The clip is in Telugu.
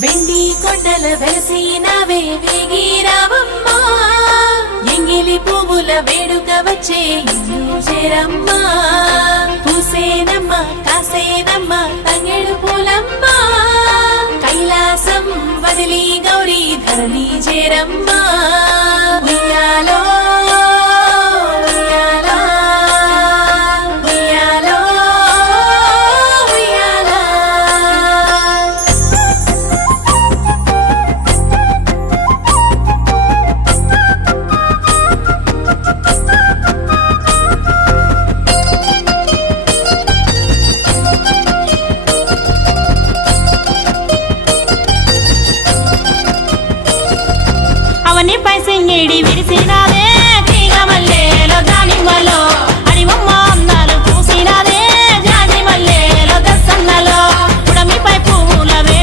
వెండి కొండల వెలసినవే వేగి రావమ్మా, ఎంగిలి పువ్వుల వేడుక వచ్చే ఇల్లు చేరమ్మా. పూసేనమ్మ కాసేనమ్మ తంగెడు పూలమ్మా, కైలాసం వదిలి గౌరీ ధరణి చేరమ్మా. ఉయ్యాలో ఉయ్యాలా, ఉయ్యాలో ఉయ్యాలా. అవని పైసంగేడి విరిసినా